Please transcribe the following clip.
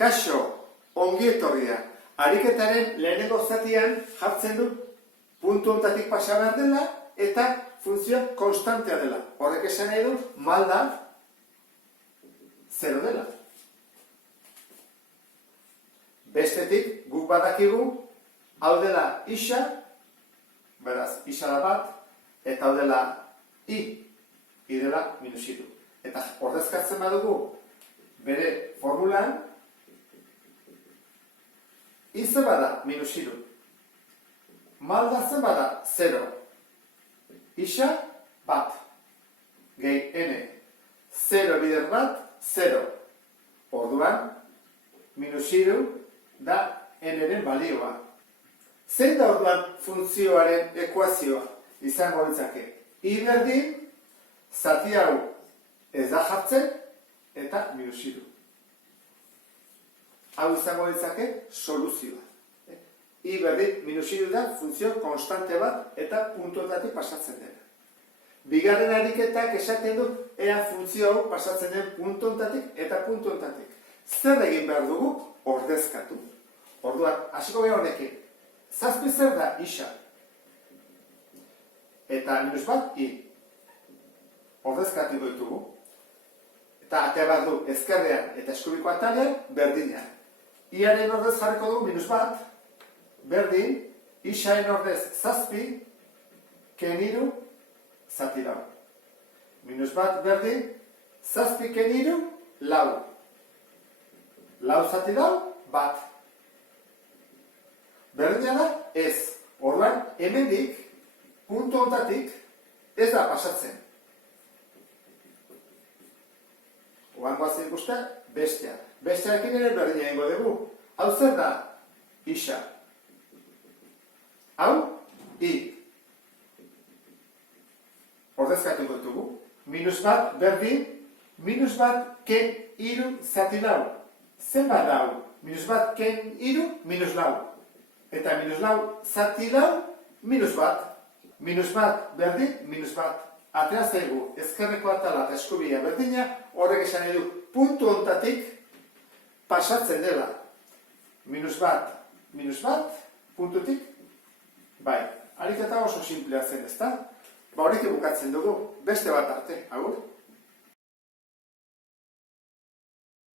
Kaixo, ongi etorria. Ariketaren lehenengo zatian jartzen du puntu honetatik pasa behar dela eta funtzio konstantea dela. Horrek esan nahi du malda 0 dela. Bestetik guk badakigu hau dela isa, beraz isa da bat, eta hau dela i dela minus iru. Eta ordezkatzen badugu bere formulan i ze bada minus iru. Malda zen bada 0. Isa bat. Gehi n. 0 bider bat 0. Orduan minus iru da n-ren balioa. Zein da orduan funtzioaren ekuazioa izango ditzake? I berdin zati hau ez da jartzen eta minus iru. Hau izango ditzake soluzioa. I berdin minus iru da funtzio konstante bat eta puntuetatik pasatzen dena. Bigarren ariketak esaten du ea funtzio hau pasatzen den puntuetatik eta puntuetatik. Zer egin behar dugu? Ordezkatu. Orduan, hasiko gara honekin. Zazpi zer da isa. Eta minus bat i. Ordezkatu ditugu. Eta atea bat du ezkerrean eta eskubiko atalean berdinean. Iaren ordez jarriko dugu minus bat, berdin, isaen ordez zazpi, keniru, zati lau. Minus bat berdin, zazpi keniru, lau. Lau zati lau, bat. Berdina da, ez. Orduan, hemendik, puntu honetatik, ez da pasatzen. Oan guazen ikuste, bestea. Bestearekin ere berdina egingo dugu. Hau zer da? Isa. Hau, i. Ordezkatuko ditugu. Minus bat berdin, minus bat ken iru zati lau. Zen bat da hau? Minus bat ken iru, minus lau. Eta minus lau zati lau, minus bat. Minus bat berdin, minus bat. Atea zaigu, ezkerreko atala eta eskubia berdina, horrek esan edu puntu honetatik pasatzen dela. Minus bat, puntutik, bai. Ariketa oso simplea zen, ezta? Ba, horrek bukatzen dugu, beste bat arte, agur.